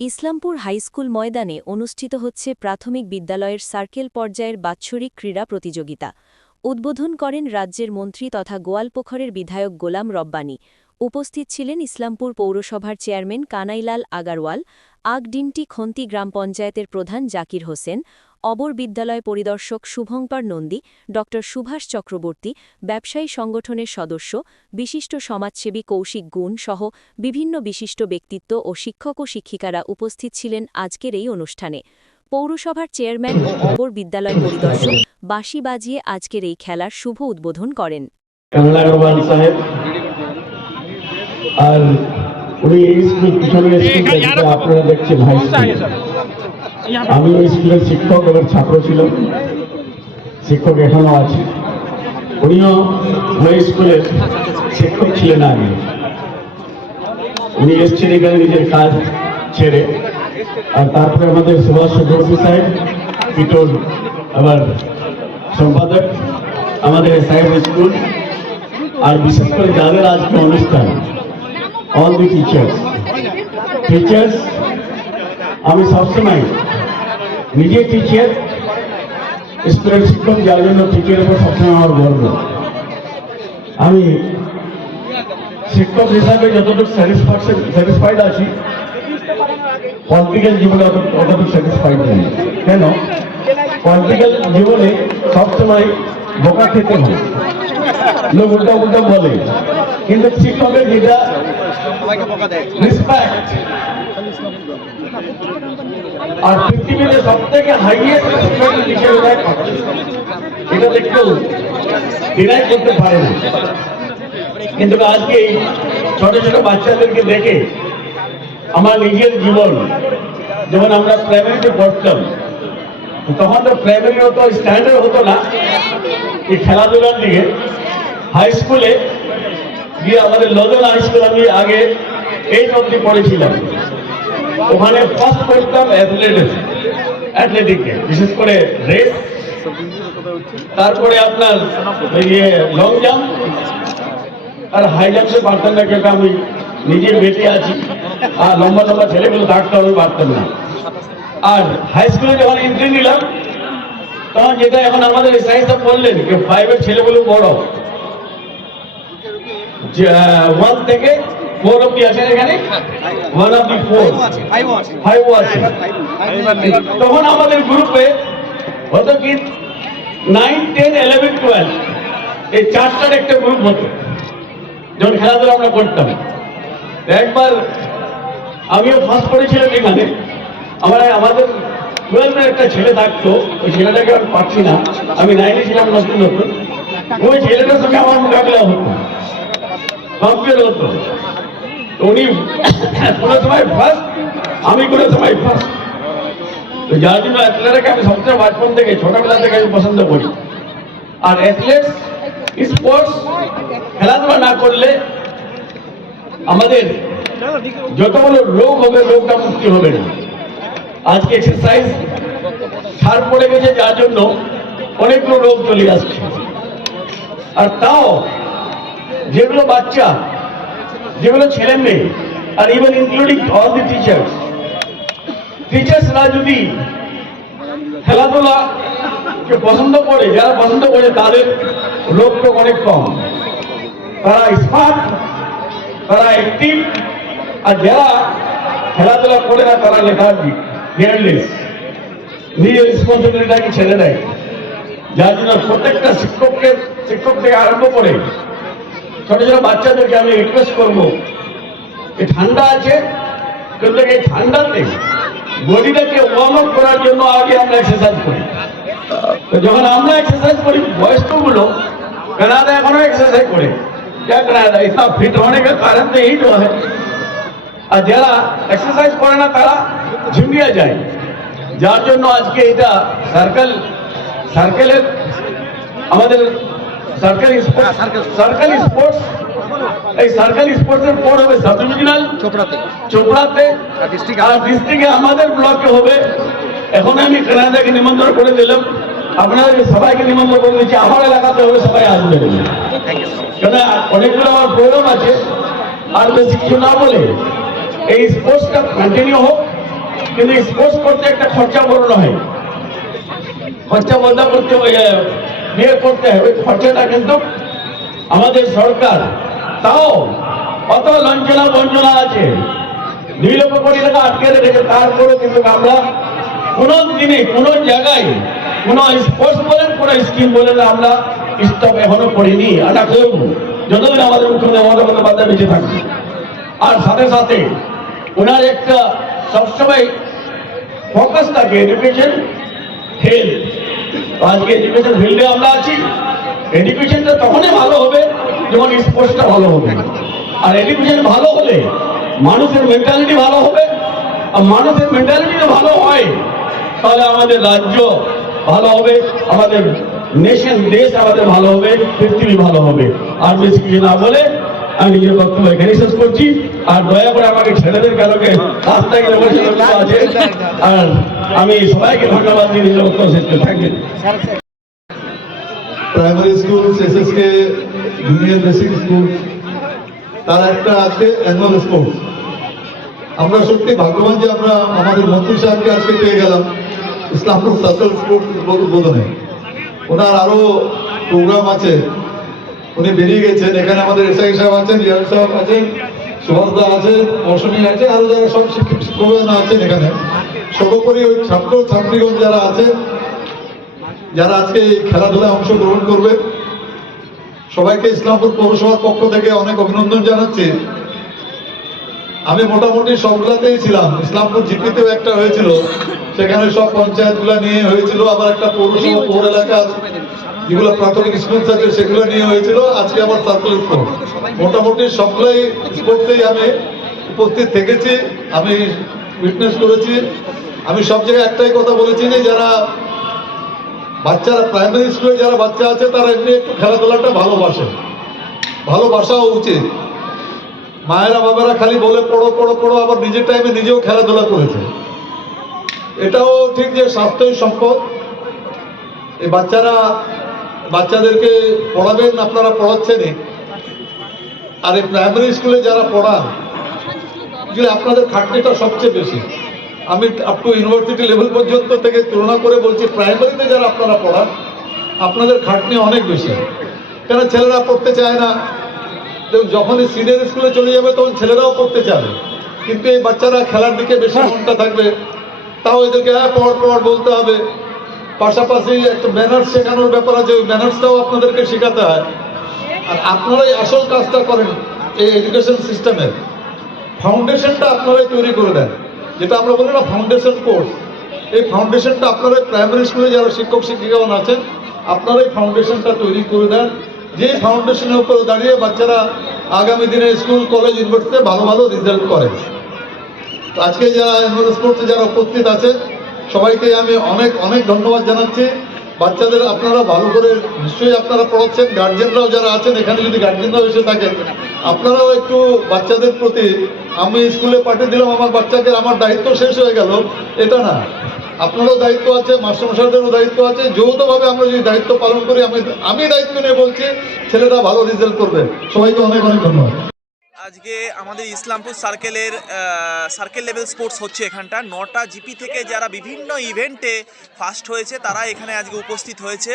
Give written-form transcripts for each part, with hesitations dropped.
Islampur high school ময়দানে অনুষ্ঠিত হচ্ছে প্রাথমিক বিদ্যালয়ের সার্কেল পর্যায়ের বাৎসরিক ক্রীড়া প্রতিযোগিতা। উদ্বোধন করেন রাজ্যের মন্ত্রী তথা গোয়ালপোখরের বিধায়ক গোলাম রব্বানী। উপস্থিত ছিলেন ইসলামপুর পৌরসভার চেয়ারম্যান কানাইলাল আগারওয়াল, আগডিনটি খন্তি গ্রাম পঞ্চায়েতের প্রধান জাকির হোসেন, অবর বিদ্যালয় পরিদর্শক শুভঙ্কর নন্দী, ড সুভাষ চক্রবর্তী, ব্যবসায়ী সংগঠনের সদস্য, বিশিষ্ট সমাজসেবী কৌশিক গুণ সহ বিভিন্ন বিশিষ্ট ব্যক্তিত্ব ও শিক্ষক ও শিক্ষিকারা উপস্থিত ছিলেন আজকের এই অনুষ্ঠানে। পৌরসভার চেয়ারম্যান ও অবর বিদ্যালয় পরিদর্শক বাঁশি বাজিয়ে আজকের এই খেলার শুভ উদ্বোধন করেন। আর উনি এই স্কুলের পিছনে আপনারা দেখছেন হাই স্কুল। আমি এই স্কুলের শিক্ষক এবং ছাত্র ছিলাম, শিক্ষক এখনো আছি। উনিও ওই স্কুলের শিক্ষক ছিলেন আগে। উনি এসছেন এখানে নিজের কাজ ছেড়ে। আর তারপরে আমাদের সুভাষ চক্রবর্তী সাহেব পিটন আবার সম্পাদক, আমাদের সাহেব স্কুল, আর বিশেষ করে যাদের আজকে অনুষ্ঠান অল দি টিচার্স। আমি সবসময় নিজে টিচার, স্কুলের শিক্ষক, যার জন্য টিচারের উপর সবসময় আমার গর্ব। আমি শিক্ষক হিসাবে যতটুকু স্যাটিসফাইড আছি, পলিটিক্যাল জীবনে অতটুকু স্যাটিসফাইড নেই। কেন? পলিটিক্যাল জীবনে সবসময় বোকা খেতে হয়, লোক উল্টা উল্টা বলে, কিন্তু শিক্ষকের যেটা রেসপেক্ট, আর পৃথিবীতে সব থেকে হাইয়েস্ট এটা দেখতেও ডিনাই করতে পারে না। কিন্তু আজকে এই ছোট ছোট বাচ্চাদেরকে দেখে আমার নিজের জীবন, যখন আমরা প্রাইমারিতে পড়তাম তখন তো প্রাইমারি হতো, স্ট্যান্ডার্ড হতো না এই খেলাধুলার দিকে। হাই স্কুলে গিয়ে আমাদের লদন হাই স্কুল, আমি আগে 8 অবধি পড়েছিলাম। ওখানে ফার্স্ট করতাম অ্যাথলেটিকে, বিশেষ করে রেস, তারপরে আপনার লং জাম্প, আর হাই জাম্পে পারতাম না, কেন আমি নিজে বেঁচে আছি, আর লম্বা লম্বা ছেলেগুলো থাকতে আমি পারতাম না। আর হাই স্কুলে যখন এন্ট্রি নিলাম তখন যেটা এখন আমাদের সায়েন্সটা বললেন যে 5-এর ছেলেগুলো বড়, 1 থেকে 4 অব্দি আছে এখানে, 1 অব্দি 4, 5ও আছে। তখন আমাদের গ্রুপে হতো কি 9, 10, 11, 12 এই 4টার একটা গ্রুপ হতো যখন খেলাধুলা আমরা করতাম। একবার আমিও ফার্স্ট করেছিলাম এখানে। আমাদের 12-এর একটা ছেলে থাকতো, ওই ছেলেটাকে আমি পাচ্ছি না, আমি 9-এ ছিলাম নতুন নতুন। ওই ছেলেটার সঙ্গে আমার মোকাবিলা হতো, কম্পিয়ার হতো। উনি কোনো সময় ফার্স্ট, আমি কোনো সময় ফার্স্ট। তো যার জন্য অ্যাথলেটকে আমি সবচেয়ে বাচ্চন থেকে, ছোটবেলা থেকে আমি পছন্দ করি। আর অ্যাথলেটস স্পোর্টস খেলাধুলা না করলে আমাদের যতগুলো রোগ হবে, রোগটা মুক্তি হবে না। আজকে এক্সারসাইজ ছাড় পড়ে গেছে, যার জন্য অনেকগুলো রোগ চলে আসছে। আর তাও যেগুলো বাচ্চা, যেগুলো ছেলে মেয়ে, আর ইভেন ইনক্লুডিং অল দি টিচার্সরা যদি খেলাধুলাকে পছন্দ করে, যারা পছন্দ করে তাদের রোগটা অনেক কম। তারা স্মার্ট, তারা অ্যাক্টিভ, আর যারা খেলাধুলা করে না তারা লেখার কেয়ারলেস, নিজের রেসপন্সিবিলিটিটাকে ছেড়ে দেয়। যার জন্য প্রত্যেকটা শিক্ষক থেকে আরম্ভ করে ছোট ছোট বাচ্চাদেরকে আমি রিকোয়েস্ট করবো, এই ঠান্ডা আছে, কিন্তু এই ঠান্ডাতে বডিটাকে ওয়ার্ম আপ করার জন্য আগে আমরা এক্সারসাইজ করি। তো যখন আমরা এক্সারসাইজ করি, বয়স্কগুলো কানাডা এখনো এক্সারসাইজ করে, क्या कनाडा इतना फिट होने का कारण तो यही तो है। আর যারা এক্সারসাইজ করে না তারা ঝিমিয়ে যায়। যার জন্য আজকে এটা সার্কেলের আমাদের সার্কেল স্পোর্টস, এই সার্কেল স্পোর্টসের পর হবে সাব ডিভিশনাল চোপড়াতে, আর ডিস্ট্রিক্টে আমাদের ব্লকে হবে। এখন আমি কানাডাকে নিমন্ত্রণ করে দিলাম, আপনাদের সবাইকে নিমন্ত্রণ করে দিচ্ছি, আমার এলাকাতে হবে, সবাই আসবে। কেন অনেকগুলো আমার প্রোগ্রাম আছে, আর বেশি কিছু না বলে এই স্পোর্টসটা কন্টিনিউ হোক। কিন্তু স্পোর্টস করতে একটা খরচা বড় হয়, খরচা বন্ধ করতে বিয়ে করতে হয়, ওই খরচাটা কিন্তু আমাদের সরকার তাও অত লঞ্চনা বঞ্চনা আছে, 2 লক্ষ কোটি টাকা আটকে রেখেছে, তারপরে কিন্তু আমরা কোন দিনে কোন জায়গায় কোন স্পোর্টস বলেন কোন স্কিম বলেন আমরা স্টপ এখনো করিনি, এটা করবো যতদিন আমাদের মুখ্যমন্ত্রী মমতা বন্দ্যোপাধ্যায় বেঁচে থাকবে। আর সাথে সাথে ওনার একটা সবসময় ফোকাস থাকে এডুকেশন হেলথ। আজকে এডুকেশন ফিল্ডে আমরা আছি, এডুকেশনটা তখনই ভালো হবে যখন স্পোর্টসটা ভালো হবে। আর এডুকেশন ভালো হলে মানুষের মেন্টালিটি ভালো হবে, আর মানুষের মেন্টালিটি ভালো হয় তাহলে আমাদের রাজ্য ভালো হবে, আমাদের নেশন দেশ আমাদের ভালো হবে, পৃথিবী ভালো হবে। আর বেশি কিছু না বলে আমি নিজের বক্তব্য এখানে শেষ করছি। আর দয়া করে আমাকে ছেলেদের কারণে রাস্তায় আছে, আর আমি সবাইকে ধন্যবাদ দিয়ে নিজের বক্তব্য শেষ করে থাকবেন। Primary school, SSK junior basic school, তার একটা আজকে অ্যানুয়াল স্পোর্টস। আমরা সত্যি ভাগ্যবান যে আমরা আমাদের মন্ত্রী সাহেবকে আজকে পেয়ে গেলাম ইসলামপুর সার্কেল স্পোর্টস উদ্বোধনে। ওনার আরো প্রোগ্রাম আছে, উনি বেরিয়ে গেছেন। এখানে আমাদের এসআই সাহেব আছেন, রিয়াল সাহেব আছেন, সুভাষ দা আছে, মৌসুমী আছে, আরো যারা সব শিক্ষক শিক্ষকরা আছেন এখানে। সর্বোপরি ওই ছাত্র ছাত্রীগণ যারা আছে, যারা আজকে এই খেলাধুলায় অংশগ্রহণ করবে, সবাইকে ইসলামপুর পৌরসভার পক্ষ থেকে অনেক অভিনন্দন জানাচ্ছি। আমি মোটামুটি সবগুলাতেই ছিলাম, ইসলামপুর জিপিতেও একটা হয়েছিল, সেখানে সব পঞ্চায়েতগুলা নিয়ে হয়েছিল, আবার একটা পৌরসভা পৌর এলাকার যেগুলো প্রাথমিক স্কুল আছে সেগুলো নিয়ে হয়েছিল, আজকে আবার সার্কেল স্পোর্টস। মোটামুটি সবগুলাই স্পোর্টসেই আমি উপস্থিত থেকেছি, আমি উইটনেস করেছি। আমি সব জায়গায় একটাই কথা বলেছি যে যারা বাচ্চারা প্রাইমারি স্কুলে যারা বাচ্চা আছে তারা এমনি একটু খেলাধুলাটা ভালোবাসাও উচিত। মায়েরা বাবারা খালি বলে পড়ো পড়ো পড়ো, আবার নিজের টাইমে নিজেও খেলাধুলা করেছে। এটাও ঠিক যে স্বাস্থ্যই সম্পদ। এই বাচ্চাদেরকে পড়াবেন, আপনারা পড়াচ্ছেনই। আর এই প্রাইমারি স্কুলে যারা পড়ান আপনাদের খাটনিটা সবচেয়ে বেশি। আমি আপ টু ইউনিভার্সিটি লেভেল পর্যন্ত থেকে তুলনা করে বলছি, প্রাইমারিতে যারা আপনারা পড়ান আপনাদের খাটনি অনেক বেশি। কেন ছেলেরা পড়তে চায় না, যখনই সিনিয়র স্কুলে চলে যাবে তখন ছেলেরাও পড়তে চাবে, কিন্তু এই বাচ্চারা খেলার দিকে বেশি মনটা থাকবে। তাও এদেরকে পড় পড় বলতে হবে, পাশাপাশি একটা ম্যানার্স শেখানোর ব্যাপার আছে, ওই ম্যানার্সটাও আপনাদেরকে শেখাতে হয়। আর আপনারাই আসল কাজটা করেন, এই এডুকেশন সিস্টেমের ফাউন্ডেশনটা আপনারাই তৈরি করে দেন, যেটা আমরা বলি না ফাউন্ডেশন কোর্স। এই ফাউন্ডেশনটা আপনারাই প্রাইমারি স্কুলে যারা শিক্ষক শিক্ষিকাগণ আছেন আপনারাই ফাউন্ডেশনটা তৈরি করে দেন, যে ফাউন্ডেশনের উপরে দাঁড়িয়ে বাচ্চারা আগামী দিনে স্কুল কলেজ ইউনিভার্সিটিতে ভালো ভালো রেজাল্ট করে। আজকে যারা অ্যানুয়াল স্পোর্টসে যারা উপস্থিত আছে সবাইকে আমি অনেক অনেক ধন্যবাদ জানাচ্ছি। বাচ্চাদের আপনারা ভালো করে নিশ্চয়ই আপনারা পড়াচ্ছেন, গার্জেনরাও যারা আছেন এখানে যদি গার্জেনরাও এসে থাকেন আপনারাও একটু বাচ্চাদের প্রতি, আমি স্কুলে পাঠিয়ে দিলাম আমার বাচ্চাকে, আমার দায়িত্ব শেষ হয়ে গেল এটা না, আপনারও দায়িত্ব আছে, মাস্টারমশাইদেরও দায়িত্ব আছে। যৌথভাবে আমরা যদি দায়িত্ব পালন করি, আমি দায়িত্ব নিয়ে বলছি ছেলেরা ভালো রেজাল্ট করবে। সবাইকে অনেক অনেক ধন্যবাদ। আজকে আমাদের ইসলামপুর সার্কেলের সার্কেল লেভেল স্পোর্টস হচ্ছে এখানটা। 9টা জিপি থেকে যারা বিভিন্ন ইভেন্টে ফার্স্ট হয়েছে তারা এখানে আজকে উপস্থিত হয়েছে।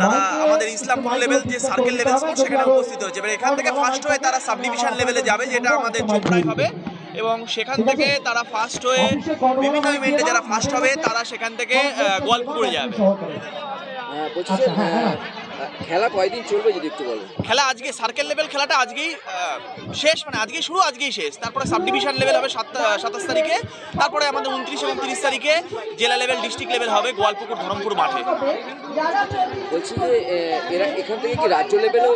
তারা আমাদের ইসলামপুর লেভেল যে সার্কেল লেভেল স্পোর্টস সেখানে উপস্থিত হয়েছে। এবার এখান থেকে ফার্স্ট হয়ে তারা সাব ডিভিশন লেভেলে যাবে, যেটা আমাদের চোপড়ায় হবে, এবং সেখান থেকে তারা ফার্স্ট হয়ে বিভিন্ন ইভেন্টে যারা ফার্স্ট হবে তারা সেখান থেকে গোয়ালপুকুরে যাবে। খেলা কয়দিন চলবে যদি একটু বলেন? খেলা আজকে সার্কেল লেভেল খেলাটা আজকেই শেষ, মানে আজকেই শুরু আজকেই শেষ। তারপরে সাব ডিভিশন লেভেল হবে 27 তারিখে, তারপরে আমাদের 29 এবং 30 তারিখে জেলা লেভেল ডিস্ট্রিক্ট লেভেল হবে গোয়ালপুকুর ধরমপুর মাঠে। বলছি যে এরা এখান থেকে কি রাজ্য লেভেলও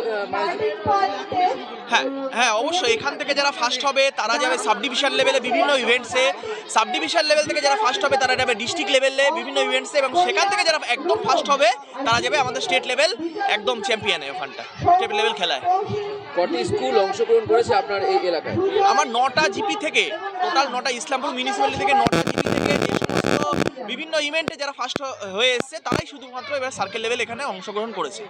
হ্যাঁ হ্যাঁ অবশ্যই, এখান থেকে যারা ফার্স্ট হবে তারা যাবে সাব ডিভিশন লেভেলে বিভিন্ন ইভেন্টসে, সাব ডিভিশন লেভেল থেকে যারা ফার্স্ট হবে তারা যাবে ডিস্ট্রিক্ট লেভেলে বিভিন্ন ইভেন্টসে, এবং সেখান থেকে যারা একদম ফার্স্ট হবে তারা যাবে আমাদের স্টেট লেভেল একদম চ্যাম্পিয়নে, ওখানটা স্টেট লেভেল খেলায়। কটি স্কুল অংশগ্রহণ করেছে আপনার এই এলাকায়? আমার 9টা জিপি থেকে, টোটাল 9টা ইসলামপুর মিউনিসিপ্যালিটি থেকে 9টা জিপি থেকে যে সমস্ত বিভিন্ন ইভেন্টে যারা ফার্স্ট হয়ে এসছে তারাই শুধুমাত্র এবার সার্কেল লেভেল এখানে অংশগ্রহণ করেছে।